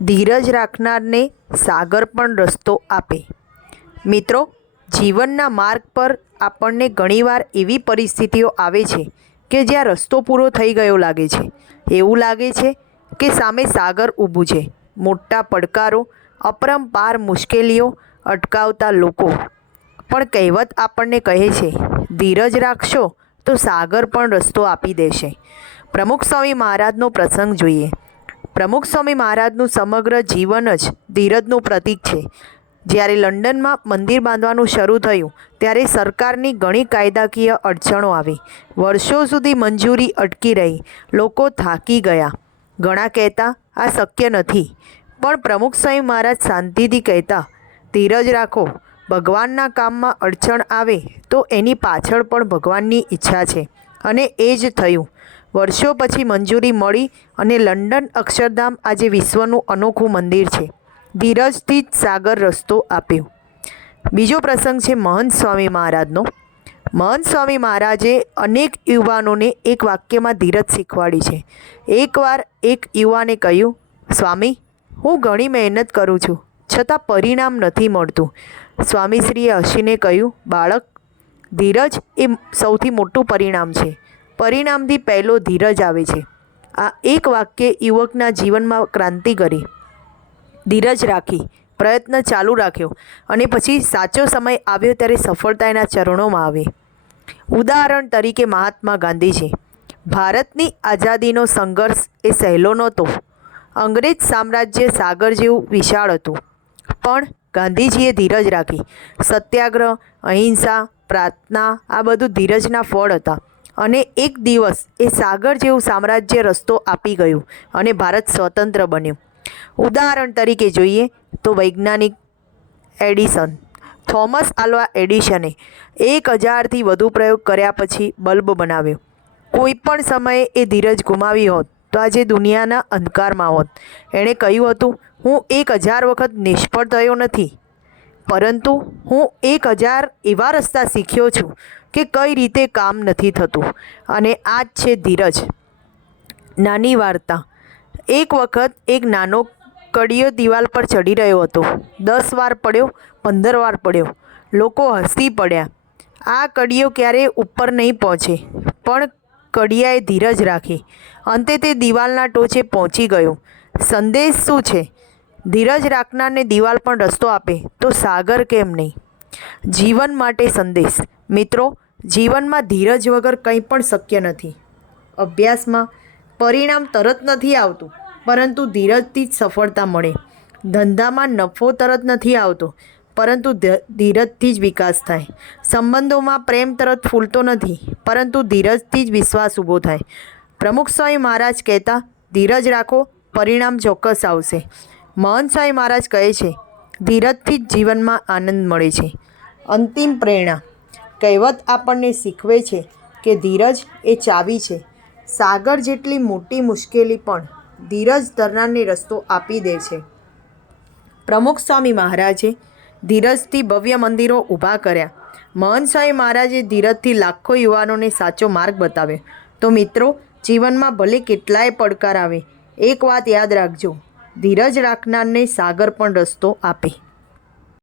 ધીરજ રાખનારને સાગર પણ રસ્તો આપે. મિત્રો, જીવનના માર્ગ પર આપણને ઘણીવાર એવી પરિસ્થિતિઓ આવે છે કે જ્યાં રસ્તો પૂરો થઈ ગયો લાગે છે. એવું લાગે છે કે સામે સાગર ઊભું છે. મોટા પડકારો, અપરંપાર મુશ્કેલીઓ અટકાવતા લોકો. પણ કહેવત આપણને કહે છે, ધીરજ રાખશો તો સાગર પણ રસ્તો આપી દેશે. પ્રમુખ સ્વામી મહારાજનો પ્રસંગ જોઈએ. પ્રમુખ સ્વામી મહારાજનું સમગ્ર જીવન જ ધીરજનું પ્રતીક છે. જ્યારે લંડનમાં મંદિર બાંધવાનું શરૂ થયું, ત્યારે સરકારની ઘણી કાયદાકીય અડચણો આવી. વર્ષો સુધી મંજૂરી અટકી રહી, લોકો થાકી ગયા. ઘણા કહેતા, આ શક્ય નથી. પણ પ્રમુખ સ્વામી મહારાજ શાંતિથી કહેતા, ધીરજ રાખો, ભગવાનના કામમાં અડચણ આવે તો એની પાછળ પણ ભગવાનની ઈચ્છા છે. અને એ જ થયું. વર્ષો પછી મંજૂરી મળી અને લંડન, અક્ષરધામ આજે વિશ્વનું અનોખું મંદિર છે. ધીરજથી જ સાગર રસ્તો આપ્યો. બીજો પ્રસંગ છે મહંત સ્વામી મહારાજનો. મહંત સ્વામી મહારાજે અનેક યુવાનોને એક વાક્યમાં ધીરજ શીખવાડી છે. એકવાર એક યુવાને કહ્યું, સ્વામી, હું ઘણી મહેનત કરું છું, છતાં પરિણામ નથી મળતું. સ્વામીશ્રીએ હસીને કહ્યું, બાળક, ધીરજ એ સૌથી મોટું પરિણામ છે. પરિણામથી પહેલો ધીરજ આવે છે. આ એક વાક્ય યુવકના જીવનમાં ક્રાંતિ કરી. ધીરજ રાખી, પ્રયત્ન ચાલુ રાખ્યો અને પછી સાચો સમય આવ્યો ત્યારે સફળતા એના ચરણોમાં આવી. ઉદાહરણ તરીકે મહાત્મા ગાંધીજી, ભારતની આઝાદીનો સંઘર્ષ એ સહેલો નહોતો. અંગ્રેજ સામ્રાજ્ય સાગર જેવું વિશાળ હતું. પણ ગાંધીજીએ ધીરજ રાખી. સત્યાગ્રહ, અહિંસા, પ્રાર્થના આ બધું ધીરજના ફળ હતા. અને એક દિવસ એ સાગર જેવું સામ્રાજ્ય રસ્તો આપી ગયું અને ભારત સ્વતંત્ર બન્યું. ઉદાહરણ તરીકે જોઈએ તો વૈજ્ઞાનિક એડિસન, થોમસ આલ્વા એડિશને એક હજારથી વધુ પ્રયોગ કર્યા પછી બલ્બ બનાવ્યો. કોઈ પણ સમયે એ ધીરજ ગુમાવી હોત તો આજે દુનિયાના અંધકારમાં હોત. એણે કહ્યું હતું, હું એક હજાર વખત નિષ્ફળ થયો નથી. પરંતુ હું એક હજાર એવા રસ્તા શીખ્યો છું કે કઈ રીતે કામ નથી થતું. અને આ જ છે ધીરજ. નાની વાર્તા. એક વખત એક નાનો કડિયો દિવાલ પર ચડી રહ્યો હતો. દસ વાર પડ્યો, પંદર વાર પડ્યો. લોકો હસી પડ્યા. આ કડિયો ક્યારેય ઉપર નહીં પહોંચે, પણ કડિયાએ ધીરજ રાખી. અંતે તે દિવાલના ટોચે પહોંચી ગયો. સંદેશ શું છે? ધીરજ રાખનારને દિવાલ પણ રસ્તો આપે, તો સાગર કેમ નહીં? જીવન માટે સંદેશ. મિત્રો, જીવનમાં ધીરજ વગર કંઈ પણ શક્ય નથી. અભ્યાસમાં પરિણામ તરત નથી આવતું, પરંતુ ધીરજથી જ સફળતા મળે. ધંધામાં નફો તરત નથી આવતો, પરંતુ ધીરજથી જ વિકાસ થાય. સંબંધોમાં પ્રેમ તરત ફૂલતો નથી, પરંતુ ધીરજથી જ વિશ્વાસ ઊભો થાય. પ્રમુખ સ્વામી મહારાજ કહેતા, ધીરજ રાખો, પરિણામ ચોક્કસ આવશે. મહંત સાંઈ મહારાજ કહે છે, ધીરજથી જ જીવનમાં આનંદ મળે છે. અંતિમ પ્રેરણા. કહેવત આપણને શીખવે છે કે ધીરજ એ ચાવી છે. સાગર જેટલી મોટી મુશ્કેલી પણ ધીરજ ધરનારને રસ્તો આપી દે છે. પ્રમુખ સ્વામી મહારાજે ધીરજથી ભવ્ય મંદિરો ઊભા કર્યા. મહંત સ્વામી મહારાજે ધીરજથી લાખો યુવાનોને સાચો માર્ગ બતાવ્યો. તો મિત્રો, જીવનમાં ભલે કેટલાય પડકાર આવે, એક વાત યાદ રાખજો. ધીરજ રાખનારને સાગર પણ રસ્તો આપે.